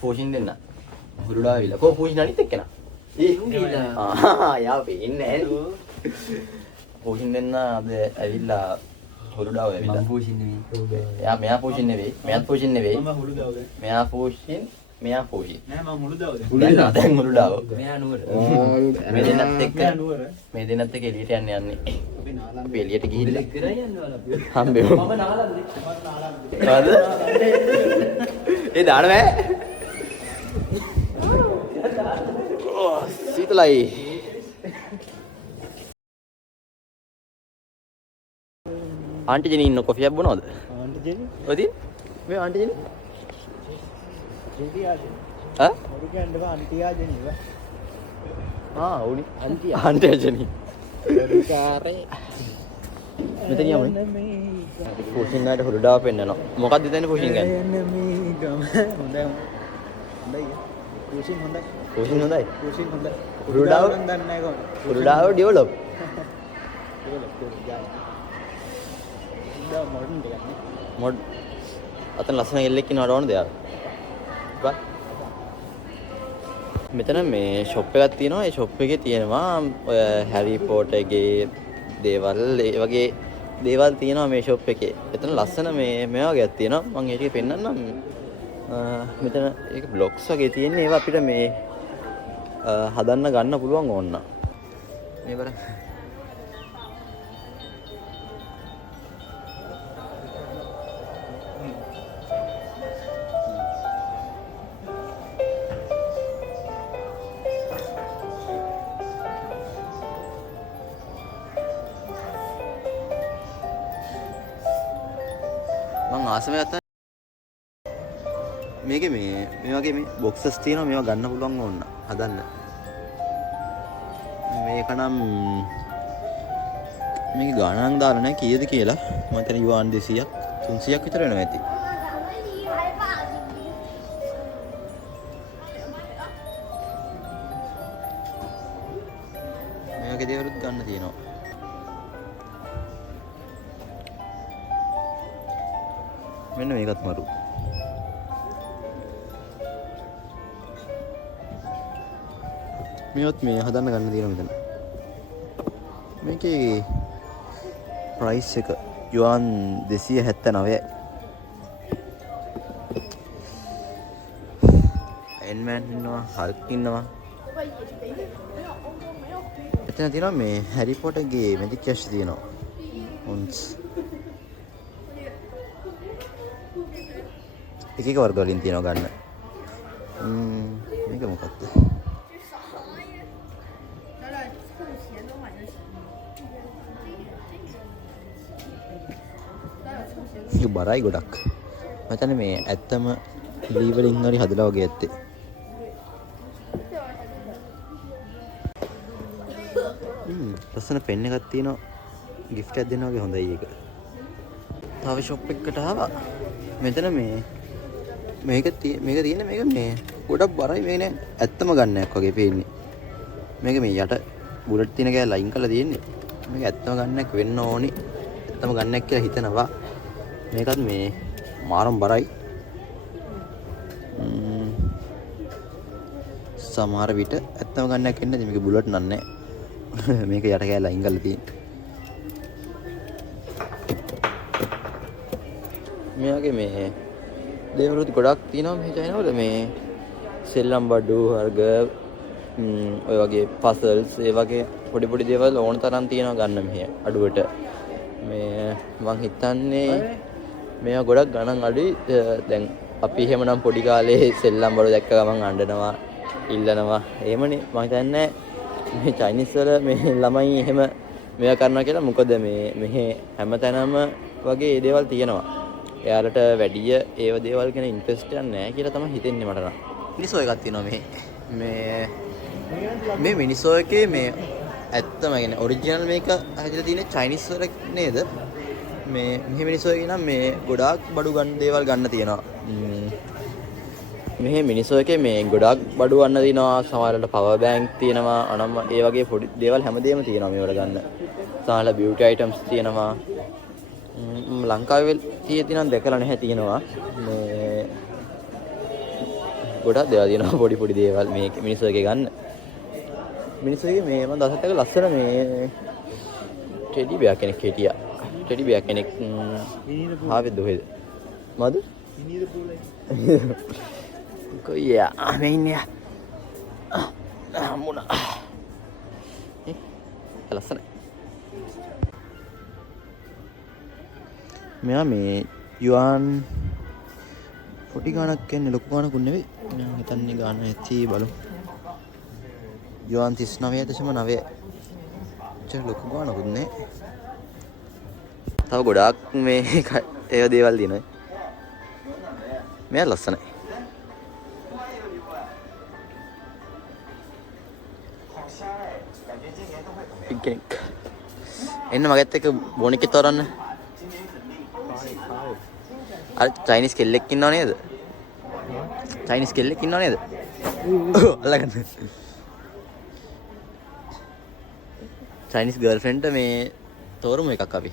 පෝෂින් දෙන්න. හුරුඩා විල. කො පෝෂින් අනිත් එක්කන. යා වෙන්නේ නැහැ. පෝෂින් දෙන්න අද ඇවිල්ලා හුරුඩාව ඇවිල්ලා. මම පෝෂින් නෙවෙයි. එයා මෙයා පෝෂින් නෙවෙයි. මෙයාත් පෝෂින් නෙවෙයි. මම හුරුඩාව දැන්. මෙයා පෝෂින් මෙයා පෝෂින්. නෑ මම හුරුඩාව දැන්. දැන් හුරුඩාව. මෙයා නුවර. මේ දෙන්නත් එක්ක මේ දෙන්නත් එක්ක එළියට යන්නේ. අපි එළියට ගිහිල්ලා ඉස්සරහ යනවා අපි. හම්බෙමු. මම නාලන්දේ. ඒ දාන්න බෑ. සීතලයි. ආන්ටි ජෙනි ඉන්න කොෆියක් බොනවද? ආන්ටි ජෙනි? ඔය තියෙන? මේ ආන්ටි ජෙනි? ජෙනි ආ? ඈ? ඔබ කියන්නේ ආන්ටි ආ ජෙනි වා. උනි ආන්ටි ජෙනි. කාරේ. මෙතන යමුනේ. පෝෂින් වලට හුරුඩාව පෙන්නනවා. මොකක්ද දෙන්නේ පෝෂින් ගන්න? හොඳයි. පෝෂින් හොඳයි. පෝෂින් හොඳයි. පෝෂින් හොඳයි. හුරුඩාව නම් දන්නේ නැහැ කොහොමද? හුරුඩාව ඩෙවලොප්. මොඩ් අතන ලස්සන කෙල්ලෙක් ඉන්නවට ඕනද යාර? බා මෙතන මේ ෂොප් එකක් තියෙනවා. ඒ ෂොප් එකේ තියෙනවා ඔය හැරි පොටර්ගේ දේවල් ඒ වගේ දේවල් තියෙනවා මේ ෂොප් එකේ. එතන ලස්සන මේ වගේක් තියෙනවා. මම ඒක පෙන්නන්නම්. මෙතන ඒක බ්ලොග්ස් වගේ තියෙන්නේ. ඒවා අපිට මේ හදන්න ගන්න පුළුවන් ඕන්න. මේ බලන්න. මං ආසම ගත්තා. මේකේ මේ වගේ මේ බොක්සස් තියෙනවා. මේවා ගන්න පුළුවන් ඕන්න හදන්න. මේක නම් මේක ගානක් දාලා නැහැ කීයද කියලා. මම හිතන්නේ යුවාන් 200ක් 300ක් විතර වෙනවා ඇති. මේ වගේ දේවලුත් ගන්න තියෙනවා. මෙන්න මේකත් මරු. මේවත් මේ හදන්න ගන්න තියෙනවා මෙතන. මේකේ ප්‍රයිස් එක යුවාන් 279යි. අයන්මෑන් ඉන්නවා, හල්ක් ඉන්නවා. එතන තියෙනවා මේ හැරි පොටර්ගේ මැජික් කැෂ් තියෙනවා. උන්ස් එක වර්ග වලින් තියෙනවා ගන්න. මේක මොකක්ද? ඒක බරයි ගොඩක්. මම හිතන්නේ මේ ඇත්තම ලී වලින් හරි හදලා වගේ ඇත්තේ. ලස්සන පෙන් එකක් තියෙනවා. gift එකක් දෙනවා වගේ හොඳයි ඒක. තව shop එකකට ආවා. මෙතන මේක තියෙන්නේ මේක මේ ගොඩක් බරයි. මේක නෑ ඇත්තම ගන්නයක් වගේ පේන්නේ. මේක මේ යට බුලට් තියෙන කෑ ලයින් කරලා තියෙන්නේ. මේක ඇත්තම ගන්නයක් වෙන්න ඕනි. ඇත්තම ගන්නයක් කියලා හිතනවා. මේකත් මේ මාරම් බරයි. සමහර විට ඇත්තම ගන්නයක් වෙන්නේ මේක බුලට් නන්නේ. මේක යට කෑ ලයින් කරලා තියෙන්නේ. මේ වගේ මේ දේවලුත් ගොඩක් තියෙනවා මේ චයිනාවල. මේ සෙල්ලම් බඩු වර්ග ඔය වගේ පසල්ස් ඒ වගේ පොඩි දේවල් ඕන තරම් තියෙනවා ගන්න මෙහෙ අඩුවට. මේ මං හිතන්නේ මේවා ගොඩක් ගණන් අඩුයි. දැන් අපි එහෙමනම් පොඩි කාලේ සෙල්ලම් බඩු දැක්ක ගමන් අඬනවා ඉල්ලනවා. එහෙමනේ මං හිතන්නේ මේ චයිනීස් වල මේ ළමයි එහෙම මේවා කරනවා කියලා. මොකද මෙහෙ හැමතැනම වගේ ඒ දේවල් තියෙනවා. එයාලට වැඩිය ඒව දේවල් ගැන ඉන්ට්‍රස්ට් එකක් නැහැ කියලා තමයි හිතෙන්නේ මට නම්. මිනිසෝ එකක් තියෙනවා මේ මිනිසෝ එකේ මේ ඇත්තම කියන්නේ ඔරිජිනල් මේක හැදලා තියෙන්නේ චයිනීස් වල නේද? මෙහි මිනිසෝ එකේ නම් මේ ගොඩාක් බඩු ගන්න දේවල් ගන්න තියෙනවා. මෙහි මිනිසෝ එකේ මේ ගොඩාක් බඩු ගන්න තියෙනවා. සමහරවල්ට පවර් බැංක් තියෙනවා. අනම්ම ඒ වගේ පොඩි දේවල් හැමදේම තියෙනවා මේවල ගන්න. සමහරවල්ට බියුටි අයිටම්ස් තියෙනවා. ලංකාවේ තියෙති නම් දැකලා නැහැ තියෙනවා. මේ ගොඩක් දේවල් තියෙනවා පොඩි පොඩි දේවල් මේ මිනිස්සුගේ ගන්න. මිනිස්සුගේ මේ මම දවසක් එක ලස්සන මේ ටෙඩි බියා කෙනෙක් හිටියා. ටෙඩි බියා කෙනෙක් ආවෙද ඔහෙද? මද? ඉනීද පොලයි. කොයියා මේ ඉන්නේ. හම්බුණා. ලස්සනයි. මෙයා මේ යුවන් පොඩි ගාණක් කියන්නේ ලොකු ගාණකුත් නෙවෙයි. මම හිතන්නේ ගාණ ඇති බලමු. යුවන් 39.9. චර ලොකු ගාණකුත් නේ. තව ගොඩාක් මේ ඒ දේවල් දිනයි. මෙයා ලස්සනයි. කෙනෙක් එන්න මගත් එක්ක බොනික් එක තවරන්න. අර චයිනීස් කෙල්ලෙක් ඉන්නව නේද? චයිනීස් කෙල්ලෙක් ඉන්නව නේද? අල්ලගන්න. චයිනීස් ගර්ල්ෆ්‍රෙන්ඩ් මේ තෝරමු එකක් අපි.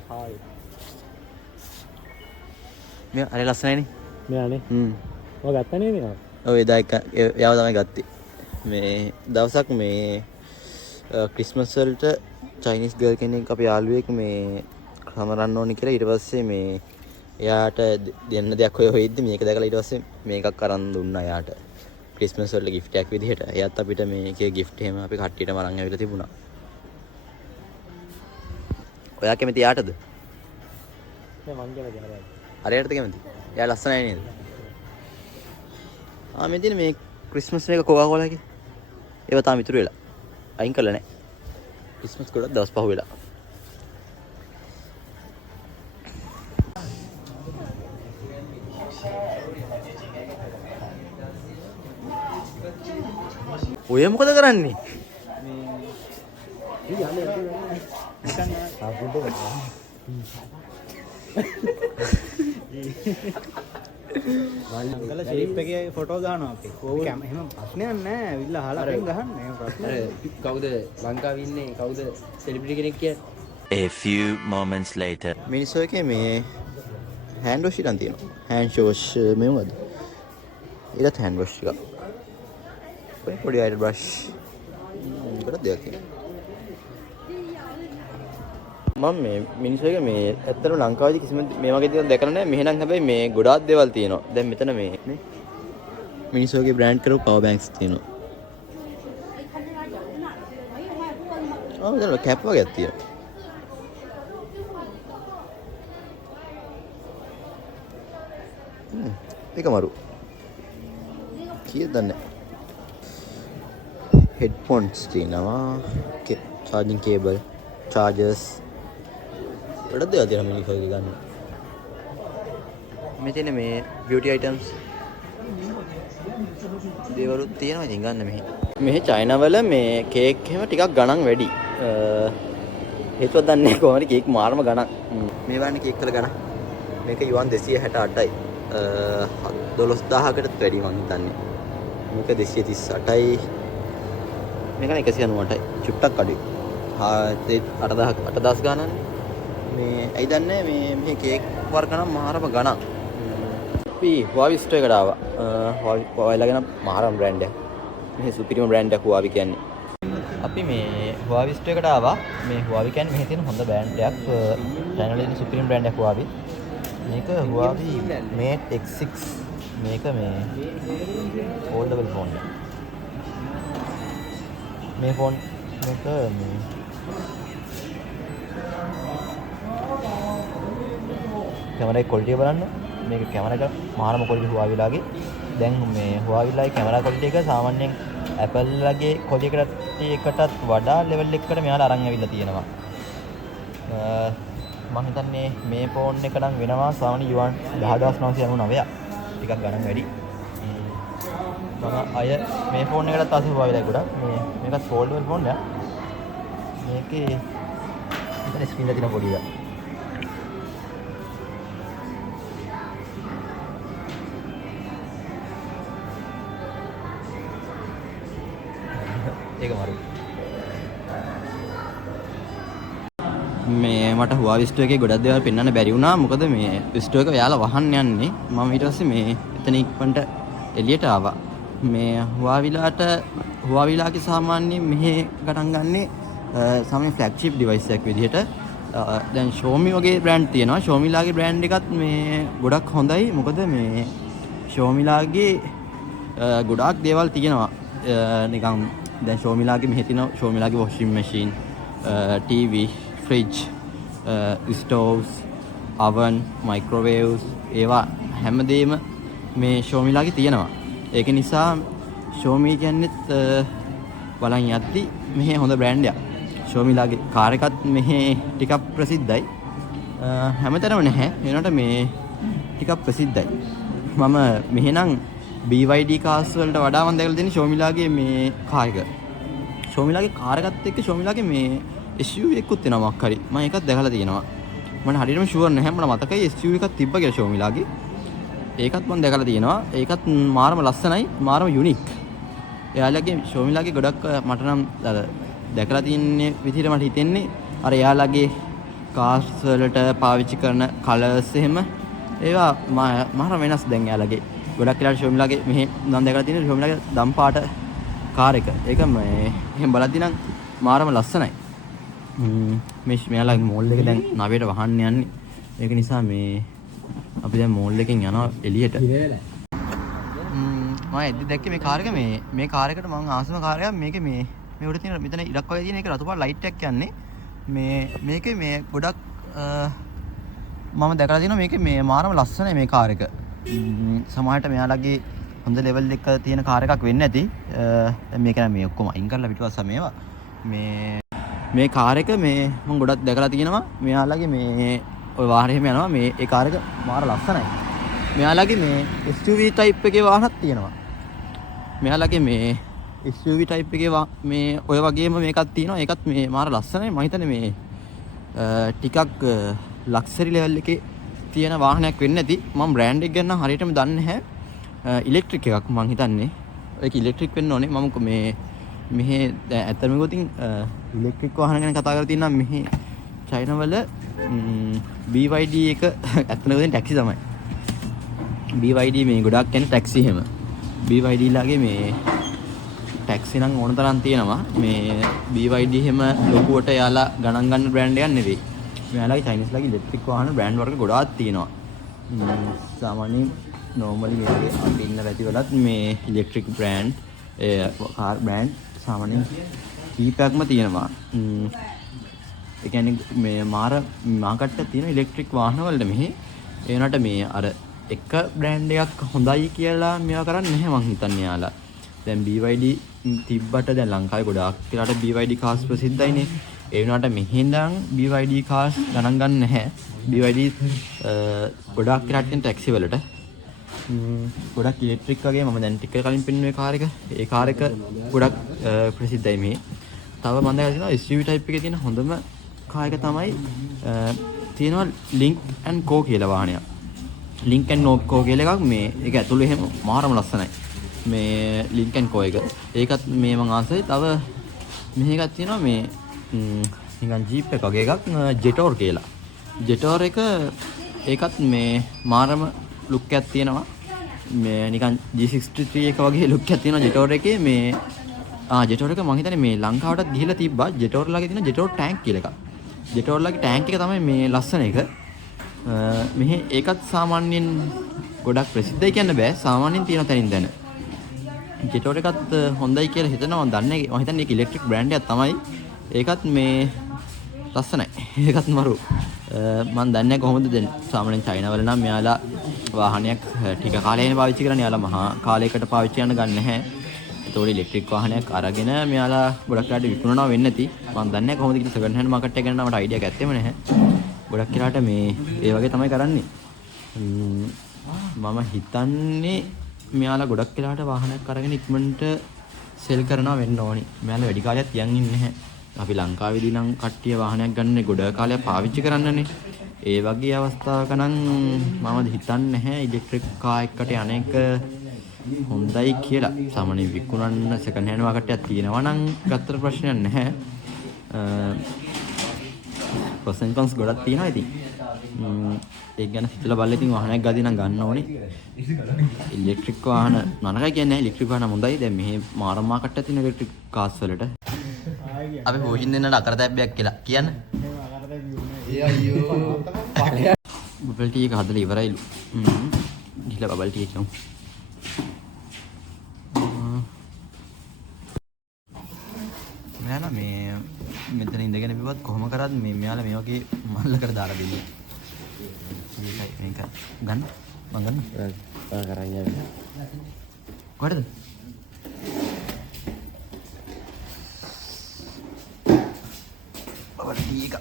මේ අර ලස්සනයිනේ. මෙයානේ. ඔය ගත්තා නේද? ඔය එදා එක යාව තමයි ගත්තේ. මේ දවසක් මේ ක්‍රිස්මස් වලට චයිනීස් ගර්ල් කෙනෙක් අපේ යාළුවෙක් මේ සමරන්න ඕනි කියලා ඊට පස්සේ මේ එයාට දෙන්න දෙයක් හොය හොයද්දි මේක දැකලා ඊට පස්සේ මේකක් අරන් දුන්නා එයාට ක්‍රිස්මස් වලට gift එකක් විදිහට. එයාත් අපිට මේකේ gift එහෙම අපි කට්ටියටම අරන් ඇවිල්ලා තිබුණා. ඔයා කැමති යාටද? මම කැමති හරියට. හරියටද කැමති? එයා ලස්සනයි නේද? මේ තියෙන මේ ක්‍රිස්මස් මේක කොකාකෝලා එකේ. ඒව තාම ඉතුරු වෙලා. අයින් කළා නෑ. ක්‍රිස්මස් ගොඩක් දවස් පහ වෙලා. ඔය මොකද කරන්නේ? මංගල ෂේප් එකේ ෆොටෝ ගහනවා අපි. එහෙම ප්‍රශ්නයක් නැහැ. ඇවිල්ලා අහලා අපෙන් ගහන්න. එහෙම ප්‍රශ්නයක්. කවුද ලංකාවේ ඉන්නේ කවුද සෙලිබ්‍රිටි කෙනෙක් කියන්නේ? A few moments later. මිනිස්සු එකේ මේ හෑන්ඩ් වොෂ් ඉරන් තියෙනවා. හෑන්ඩ් වොෂ් මෙවද? ඊළත් හෑන්ඩ් වොෂ් එක. පොඩි අයිල් බ්‍රෂ්. ගොඩක් දෙයක් තියෙනවා. මම මේ මිනිස්සු එක මේ ඇත්තටම ලංකාවේදී කිසිම මේ වගේ දේවල් දැකලා නැහැ. මෙහෙනම් හැබැයි මේ ගොඩාක් දේවල් තියෙනවා. දැන් මෙතන මේ නේ මිනිස්සුගේ බ්‍රෑන්ඩ් කරපු පවර් බැංක්ස් තියෙනවා. මෙතන කැප් වගේක් තියෙනවා. ඒක මරු. කීයද දන්නේ නැහැ. හෙඩ්ෆෝන්ස් තියෙනවා. charging cable, chargers ගොඩක් දේවල් තියෙනවා මිනිස්සුගේ ගන්න. මෙතන මේ beauty items දේවලුත් තියෙනවා ඉතින් ගන්න මෙහි. මෙහි චයිනා වල මේ කේක් එහෙම ටිකක් ගණන් වැඩි. හේතුවක් දන්නේ නැහැ කොහොමද කේක් මාරම ගණන්. මේ වන්නේ කේක් වල ගණන්. මේක යුවන් 268යි. 12000කටත් වැඩි මං හිතන්නේ. මේක 238යි. මේක 198යි. චුට්ටක් අඩුයි. 8000 ගණන්. මේ ඇයි දන්නේ මේ කේක් වර්ග නම් මාරම ගණන්. අපි Huawei ස්ටෝර් එකට ආවා. Huawei ලාගෙන මාරම බ්‍රෑන්ඩ් එකක්. මේ සුපිරිම බ්‍රෑන්ඩ් එකක් Huawei කියන්නේ. අපි මේ Huawei ස්ටෝර් එකට ආවා. මේ Huawei කියන්නේ මෙහි තියෙන හොඳ බ්‍රෑන්ඩ් එකක්. චයිනා වල තියෙන සුපිරිම බ්‍රෑන්ඩ් එකක් Huawei. මේක Huawei Mate X6. මේක මේ foldable phone එක. මේ ෆෝන් මේක මේ කැමරාවේ ක්වොලිටි එක බලන්න. මේක කැමරා එක මාරම ක්වොලිටි Huawei ලාගේ. දැන් මේ Huawei ලාගේ කැමරා ක්වොලිටි එක සාමාන්‍යයෙන් Apple ලාගේ ක්වොලිටි එකටත් වඩා ලෙවල් එකකට මෙයාලා අරන් ඇවිල්ලා තියෙනවා. මම හිතන්නේ මේ ෆෝන් එක නම් වෙනවා සාමාන්‍ය යුවන් 10999. ටිකක් ගණන් වැඩි. මම අය මේ ෆෝන් එකටත් ආසයි Huawei ලා ගොඩක්. මේකත් ෆෝල්ඩබල් ෆෝන් එකක්. මේකේ මෙතන ස්ක්‍රීන් එක තියෙන පොඩි එකක්. ඒක මරුයි. මේ මට Huawei ස්ටෝර් එකේ ගොඩක් දේවල් පෙන්වන්න බැරි වුණා. මොකද මේ ස්ටෝර් එක යාලා වහන්න යන්නේ. මම ඊට පස්සේ මේ එතන ඉක්මනට එළියට ආවා. මේ හුවාවිලාගේ සාමාන්‍යයෙන් මෙහි ගණන් ගන්නේ සාමාන්‍ය ෆ්ලැග්ෂිප් ඩිවයිස් එකක් විදිහට. දැන් Xiaomi වගේ බ්‍රෑන්ඩ් තියෙනවා. Xiaomi ලාගේ බ්‍රෑන්ඩ් එකත් මේ ගොඩක් හොඳයි. මොකද මේ Xiaomi ලාගේ ගොඩාක් දේවල් තියෙනවා. නිකන් දැන් Xiaomi ලාගේ මෙහි තියෙන Xiaomi ලාගේ washing machine, TV, fridge, stoves, oven, microwaves ඒවා හැමදේම මේ Xiaomi ලාගේ තියෙනවා. ඒක නිසා Xiaomi කියන්නේත් බලන් යද්දි මෙහි හොඳ බ්‍රෑන්ඩ් එකක්. Xiaomi ලාගේ කාර් එකත් මෙහි ටිකක් ප්‍රසිද්ධයි. හැමතැනම නැහැ. ඒනට මේ ටිකක් ප්‍රසිද්ධයි. මම මෙහෙනම් BYD cars වලට වඩා මම දැකලා තියෙන්නේ Xiaomi ලාගේ මේ කාර් එක. Xiaomi ලාගේ කාර් එකත් එක්ක Xiaomi ලාගේ මේ SUV එකකුත් තියෙනවා මොකක් හරි. මම ඒකත් දැකලා තියෙනවා. මම හරියටම ෂුවර් නැහැ. මට මතකයි SUV එකක් තිබ්බ කියලා Xiaomi ලාගේ. ඒකත් මම දැකලා තියෙනවා. ඒකත් මාරම ලස්සනයි, මාරම යුනික්. එයාලගේ Xiaomi ලාගේ ගොඩක් මට නම් දැකලා තියෙන විදිහට මට හිතෙන්නේ අර එයාලගේ කාර්ස් වලට පාවිච්චි කරන කලර්ස් එහෙම ඒවා මාර වෙනස් දැන් එයාලගේ. ගොඩක් වෙලාවට Xiaomi ලාගේ මෙහෙ මම දැකලා තියෙන Xiaomi ලාගේ දම් පාට කාර් එක. ඒක මේ එහෙම බලද්දි නම් මාරම ලස්සනයි. මෙයාලගේ මෝල් එක දැන් නවයට වහන්න යන්නේ. ඒක නිසා මේ අපි දැන් මෝල් එකෙන් යනවා එළියට. මම එද්දි දැක්කේ මේ කාර් එක මේ කාර් එකට මම ආසම කාර් එකක් මේකේ මේ උඩ තියෙන මෙතන ඉඩක් වගේ තියෙන එක රතු පාට ලයිට් එකක් යන්නේ. මේකේ මේ ගොඩක් මම දැකලා තියෙනවා මේකේ මේ මාරම ලස්සනයි මේ කාර් එක. සමහරට මෙයාලගේ හොඳ ලෙවල් එක තියෙන කාර් එකක් වෙන්න ඇති. දැන් මේක නම් මේ ඔක්කොම අයින් කරලා පිටුවස්ස මේවා. මේ කාර් එක මේ මම ගොඩක් දැකලා තියෙනවා. මෙයාලගේ මේ ඔය වාහනේම යනවා මේ ඒ කාර් එක මාර ලස්සනයි. මෙයාලගේ මේ SUV type එකේ වාහනක් තියෙනවා. මෙයාලගේ මේ SUV type එකේ මේ ඔය වගේම මේකක් තියෙනවා. ඒකත් මේ මාර ලස්සනයි. මම හිතන්නේ මේ ටිකක් ලක්සරි ලෙවල් එකේ තියෙන වාහනයක් වෙන්න ඇති. මම බ්‍රෑන්ඩ් එක ගැන හරියටම දන්නේ නැහැ. ඉලෙක්ට්‍රික් එකක් මම හිතන්නේ. ඒක ඉලෙක්ට්‍රික් වෙන්න ඕනේ. මම මෙහි ඇත්තටම ගොතින් ඉලෙක්ට්‍රික් වාහන ගැන කතා කරලා තියෙනවා මෙහි චයිනා වල BYD එක ඇත්තටම ගොතින් ටැක්සි තමයි. BYD මේ ගොඩක් කියන්නේ ටැක්සි හැම. BYD ලාගේ මේ ටැක්සි නම් ඕන තරම් තියෙනවා. මේ BYD හැම ලොකුවට යාලා ගණන් ගන්න බ්‍රෑන්ඩ් එකක් නෙවෙයි. මෙයාලගේ චයිනීස් ලාගේ ඉලෙක්ට්‍රික් වාහන බ්‍රෑන්ඩ් වර්ග ගොඩාක් තියෙනවා. සාමාන්‍යයෙන් normally මේ අපි ඉන්න පැතිවලත් මේ ඉලෙක්ට්‍රික් බ්‍රෑන්ඩ් කාර් බ්‍රෑන්ඩ් සාමාන්‍යයෙන් කීපයක්ම තියෙනවා. ඒ කියන්නේ මේ මාකට් එක තියෙන ඉලෙක්ට්‍රික් වාහන වලට මෙහි ඒ වුණාට මේ අර එක බ්‍රෑන්ඩ් එකක් හොඳයි කියලා මේවා කරන්නේ නැහැ මං හිතන්නේ යාලා. දැන් BYD තිබ්බට දැන් ලංකාවේ ගොඩාක් වෙලාට BYD cars ප්‍රසිද්ධයිනේ. ඒ වුණාට මෙහෙඳන් BYD cars ගණන් ගන්න නැහැ. BYD ගොඩාක් වෙලාට තියෙන ටැක්සි වලට ගොඩක් ඉලෙක්ට්‍රික් වගේ මම දැන් ටික කලින් පෙන්නුවේ කාර් එක. ඒ කාර් එක ගොඩක් ප්‍රසිද්ධයි මේ. තව මම දැකලා තියෙනවා SUV type එකේ තියෙන හොඳම කාර් එක තමයි තියෙනවා Lynk & Co කියලා වාහනයක්. Lynk & Co කියලා එකක් මේ ඒක ඇතුළේ එහෙම මාරම ලස්සනයි. මේ Lynk & Co එක. ඒකත් මේ මම ආසයි. තව මෙහි එකක් තියෙනවා මේ නිකන් ජීප් එක වගේ එකක් Jetor කියලා. Jetor එක ඒකත් මේ මාරම ලුක් එකක් තියෙනවා. මේ නිකන් G63 එක වගේ ලුක් එකක් තියෙනවා Jetor එකේ මේ Jetor එක මම හිතන්නේ මේ ලංකාවටත් ගිහිලා තිබ්බා. Jetor ලාගේ තියෙන Jetor tank කියලා එකක්. Jetor ලාගේ tank එක තමයි මේ ලස්සන එක. මෙහි ඒකත් සාමාන්‍යයෙන් ගොඩක් ප්‍රසිද්ධයි කියන්න බෑ. සාමාන්‍යයෙන් තියෙන තැනින් දැන. Jetor එකත් හොඳයි කියලා හිතනවා. මම දන්නේ මම හිතන්නේ ඒක ඉලෙක්ට්‍රික් බ්‍රෑන්ඩ් එකක් තමයි. ඒකත් මේ ලස්සනයි. ඒකත් මරු. මම දන්නේ කොහොමද දැන් සාමාන්‍යයෙන් චයිනා වල නම් මෙයාලා වාහනයක් ටික කාලයකින් පාවිච්චි කරන්නේ. යාලා මහා කාලයකට පාවිච්චි කරන්න ගන්න නැහැ. ඒතකොට ඉලෙක්ට්‍රික් වාහනයක් අරගෙන මෙයාලා ගොඩක් වෙලාට විකුණනවා වෙන්න ඇති. මම දන්නේ නැහැ කොහොමද කියලා සෙකන්ඩ් හෑන්ඩ් මාකට් එක ගැන මට අයිඩියා එකක් ඇත්තෙම නැහැ. ගොඩක් වෙලාට මේ ඒ වගේ තමයි කරන්නේ. මම හිතන්නේ මෙයාලා ගොඩක් වෙලාට වාහනයක් අරගෙන ඉක්මනට සෙල් කරනවා වෙන්න ඕනි. මෙයාලා වැඩි කාලයක් තියන් ඉන්නේ නැහැ. අපි ලංකාවේදී නම් කට්ටිය වාහනයක් ගන්න ගොඩ කාලයක් පාවිච්චි කරන්නනේ. ඒ වගේ අවස්ථාවක නම් මම හිතන්නේ නැහැ ඉලෙක්ට්‍රික් කාර් එකකට යන්නේක හොඳයි කියලා. සාමාන්‍යයෙන් විකුණන්න සෙකන්ඩ් හෑන්ඩ් මාකට් එකක් තියෙනවා නම් ගත්තට ප්‍රශ්නයක් නැහැ. පර්සන් කොන්ස් ගොඩක් තියෙනවා ඉතින්. ඒක ගැන හිතලා බලලා ඉතින් වාහනයක් ගාදී නම් ගන්න ඕනේ. ඉලෙක්ට්‍රික් වාහන නරකයි කියන්නේ ඉලෙක්ට්‍රික් වාහන හොඳයි. දැන් මෙහි මාරම් මාකට් තියෙන ඉලෙක්ට්‍රික් කාර්ස් වලට. අපි හොෂින් දෙන්නට අකරතැබ්බයක් කියලා කියන්න. බබල් ටී එක හදලා ඉවරයිලු. ගිහලා බබල් ටී එක කියමු. මෙයාලා මේ මෙතන ඉඳගෙන බිවත් කොහොම කරත් මේ මෙයාලා මේ වගේ මල්ලකට දාලා දෙන්නේ. මේකයි මේක ගන්න මං ගන්න. කරන් යන්න. කොහෙද? බබල් ටී එක.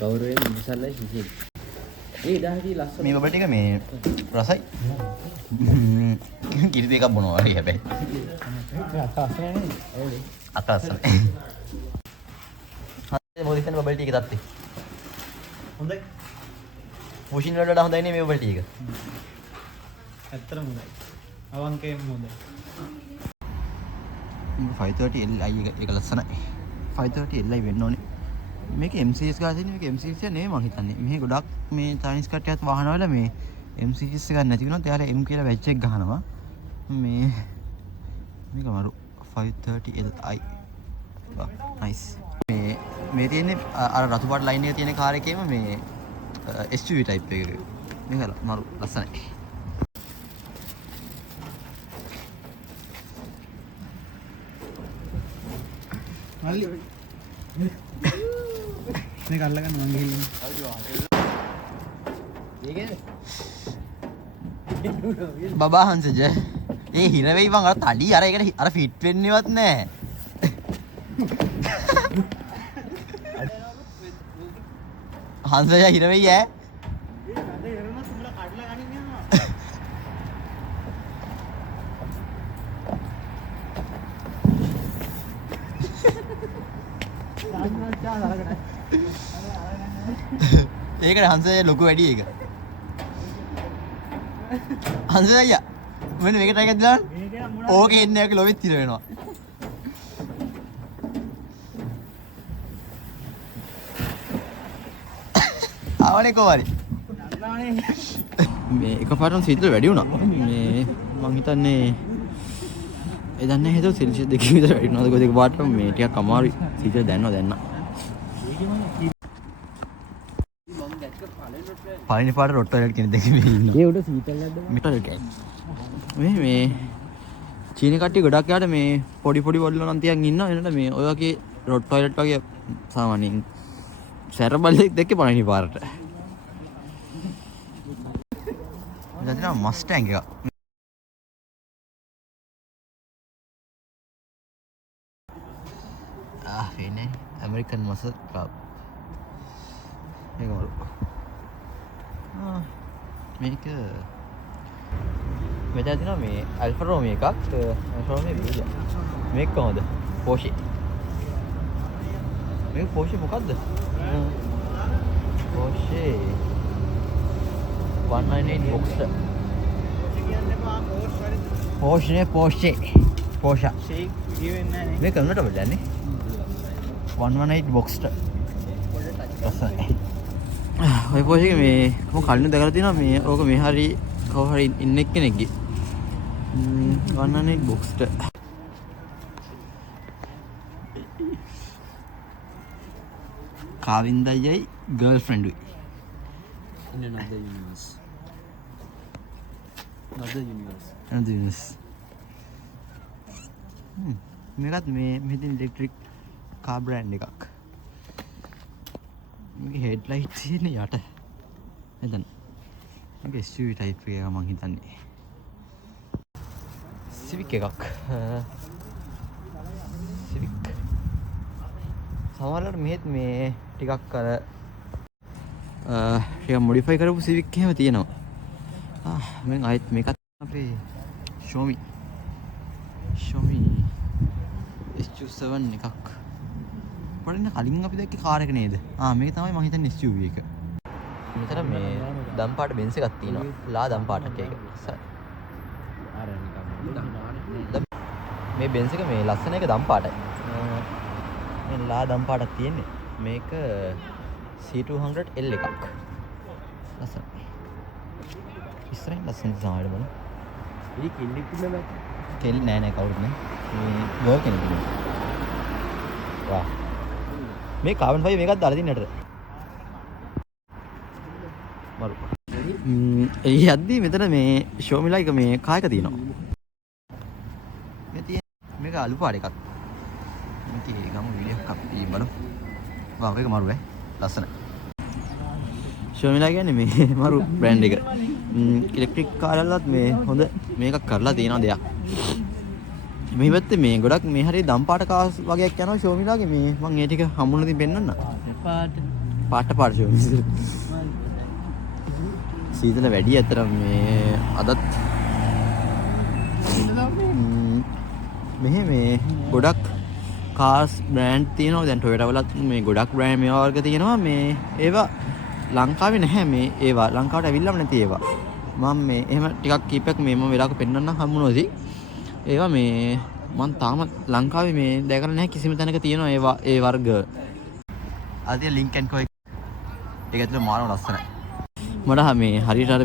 ගෞරවයෙන් විසල්ලයි සිසිල්. ඒ දාහටි ලස්සන. මේ බබල් ටික මේ රසයි. කිරි දෙකක් බොනවා වගේ හැබැයි. අතස්සනේ. හරි මොකද හිතන්නේ බබල් ටී එක තත්ති? හොඳයි. පුෂින් වලට වඩා හොඳයි නේ මේ බබල් ටී එක. ඇත්තටම හොඳයි. අවංකයෙන්ම හොඳයි. 530 Li එක ලස්සනයි. 530 Li වෙන්න ඕනේ. මේක MCS ගාලා තියෙන මේක MCS නෙමෙයි මං හිතන්නේ. මෙහි ගොඩක් මේ චයිනීස් කට්ටියත් වාහනවල මේ MCS එක නැති වෙනොත් එයාලා M කියලා බැච් එක ගහනවා. මේ මේක මරු 530 Li. නයිස්. මේ තියෙන්නේ අර රතු පාට ලයින් එකේ තියෙන කාර් එකේම මේ SUV type එක. මේක මරු ලස්සනයි. මල්ලි මේක අල්ලගන්න මං ගිහින් බබා හංසජ ඒ හිර වෙයි බං අර තඩි අර ඒකට අර ෆිට වෙන්නේවත් නැහැ. හංසජ හිර වෙයි ඈ. ඒකට හංසජ ලොකු වැඩි එක. හංසජ අයියා මෙන්න මේක try එකක් දාන්න. ඕකේ එන්නේ නැහැ ලොවෙත් තිර වෙනවා. ආවනේ කොහරි. මේ එකපාරටම සීතල වැඩි වුණා. මේ මං හිතන්නේ ඒ දන්නේ හේතුව සෙල්සියස් 2 විතර වැඩි වුණාද කොහෙද එකපාරටම මේ ටිකක් අමාරුයි. සීතල දැනනවා දැන්න. පළවෙනි පාට රොට් ටොයිලට් කෙනෙක් දැක්කේ මේ ඉන්නවා. ඒ උඩ සීතල නැද්ද? මෙතන මේ චීන කට්ටිය ගොඩක් යාට මේ පොඩි වල නම් තියන් ඉන්නවා. එනට මේ ඔය වගේ රොට් ටොයිලට් වගේ සාමාන්‍යයෙන් සැරබල්ලෙක් දැක්කේ පළවෙනි පාරට. දැන් මස්ටැන් එක. වෙන්නේ ඇමරිකන් මසල් ක්ලබ්. මේක වල. මේක මෙතන තියෙනවා මේ ඇල්ෆා රෝමියෝ එකක්. ඇල්ෆා රෝමියෝ බීජ. මේක කොහොමද? පෝෂේ. මේක පෝෂේ මොකද්ද? පෝෂේ 198 Boxster. පෝෂේ පෝෂේ. පෝෂා. ෂේක් කියවෙන්නේ නැහැ නේ. මේක කන්නට බඩන්නේ. 118 Boxster. රසයි. ඔය පෝෂේ මේ කොහොම කලින් දැකලා තියෙනවා මේ ඕක මේ හරි කවුරු හරි ඉන්න කෙනෙක්ගේ 118 Boxster. කාවින්දයයි ගර්ල්ෆ්‍රෙන්ඩ් උයි. In another universe. Another universe. අන්තිමස්. මේකත් මේ මෙතන ඉලෙක්ට්‍රික් කාර් බ්‍රෑන්ඩ් එකක්. මේකේ හෙඩ් ලයිට් තියෙන්නේ යට. එතන. මේක SUV type එකක් මං හිතන්නේ. Civic එකක්. Civic. සමහරවිට මෙහෙත් මේ ටිකක් අර ටිකක් මොඩිෆයි කරපු Civic එහෙම තියෙනවා. මම ආයෙත් මේකත් අපේ Xiaomi SU7 එකක්. පොඩ්ඩක් කලින් අපි දැක්කේ කාර් එක නේද? මේක තමයි මම හිතන්නේ SUV එක. මෙතන මේ දම් පාට බෙන්ස් එකක් තියෙනවා. ලා දම් පාටක් ඒක. අර නිකන් මේ බෙන්ස් එක මේ ලස්සන එක දම් පාටයි. මේ ලා දම් පාටක් තියෙන්නේ. මේක C200L එකක්. ලස්සනයි. ඉස්සරහින් ලස්සන සායඩ බලන්න. ඉතින් කෙල්ලෙක් ඉන්නවා. කෙල් නෑ කවුරුත් නෑ. මේ ගර්ල් කෙනෙක් ඉන්නවා. වා. මේ කාබන් ෆයිබර් මේකත් දාලා තින්නට. මරු. යද්දී මෙතන මේ ෂෝමිලා එක මේ කායක තියෙනවා. මේ තියෙන මේක අලු පාට එකක්. මේක ගමු වීඩියෝ එකක් අපි බලමු. වා මේක මරු ලස්සනයි. ෂෝමිලා කියන්නේ මේ මරු බ්‍රෑන්ඩ් එක. ඉලෙක්ට්‍රික් කාර්වලත් මේ හොඳ මේකක් කරලා තියෙන දෙයක්. මේ පැත්තේ මේ ගොඩක් මේ හරිය දම් පාට කාස් වගේක් යනවා ෂෝමිලාගේ මේ මම ඒ ටික හම්බුන ඉතින් පෙන්නන්න. පාට ෂෝමිලා. සීතල වැඩි අතර මේ අදත් මෙහෙ මේ ගොඩක් කාස් බ්‍රෑන්ඩ් තියෙනවා. දැන් Toyota වලත් මේ ගොඩක් බ්‍රෑන්ඩ් මේවා වර්ග තියෙනවා. මේ ඒවා ලංකාවේ නැහැ මේ ඒවා ලංකාවට ඇවිල්ලාම නැති ඒවා. මම මේ එහෙම ටිකක් කීපයක් මේ මම වෙලාවක පෙන්නන්න හම්බුනෝදී ඒවා මේ මම තාම ලංකාවේ මේ දැකලා නැහැ කිසිම තැනක තියෙනවා ඒවා ඒ වර්ග. ආදී ලින්කන් කෝ ඒක ඇතුලේ මාරම ලස්සනයි. මට මේ හරියට අර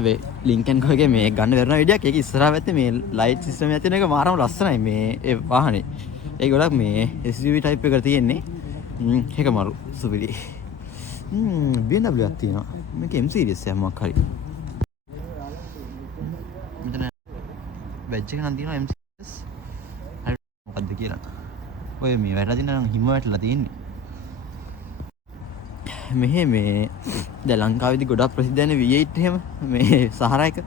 ලින්කන් කෝ එකේ මේ ගන්න වෙරන විදියක් ඒක ඉස්සරහා පැත්තේ මේ ලයිට් සිස්ටම් එක තියෙන එක මාරම ලස්සනයි මේ ඒ වාහනේ. ඒ ගොඩක් මේ SUV type එකකට තියෙන්නේ. ඒක මරු සුපිරි. BMW එකක් තියෙනවා. මේක M series එකක් මොකක් හරි. මෙතන බැජ් එක නම් තියෙනවා M series. හරි මොකද්ද කියලා. ඔය මේ වැටලා තියෙන නම් හිම වැටලා තියෙන්නේ. මෙහෙ මේ දැන් ලංකාවේදී ගොඩක් ප්‍රසිද්ධ වෙන V8 එහෙම මේ සහරා එක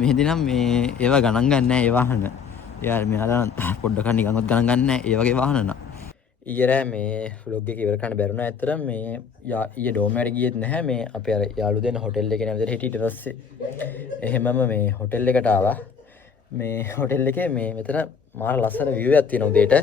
මෙහෙදි නම් මේ ඒවා ගණන් ගන්න නැහැ ඒ වාහන. යාර මෙයාලා පොඩ්ඩක් නිකන්වත් ගණන් ගන්න නැහැ ඒ වගේ වාහන නා. ඊයේ මේ vlog එක ඉවර කරන්න බැරුණා ඇත්තටම මේ ඊයේ ඩෝමයට ගියෙත් නැහැ මේ අපේ අර යාළු දෙන්න හොටෙල් එකේ නැවතට හිටිය ඊට පස්සේ එහෙමම මේ හොටෙල් එකට ආවා. මේ හොටෙල් එකේ මේ මෙතන මාර ලස්සන view එකක් තියෙනවා උදේට.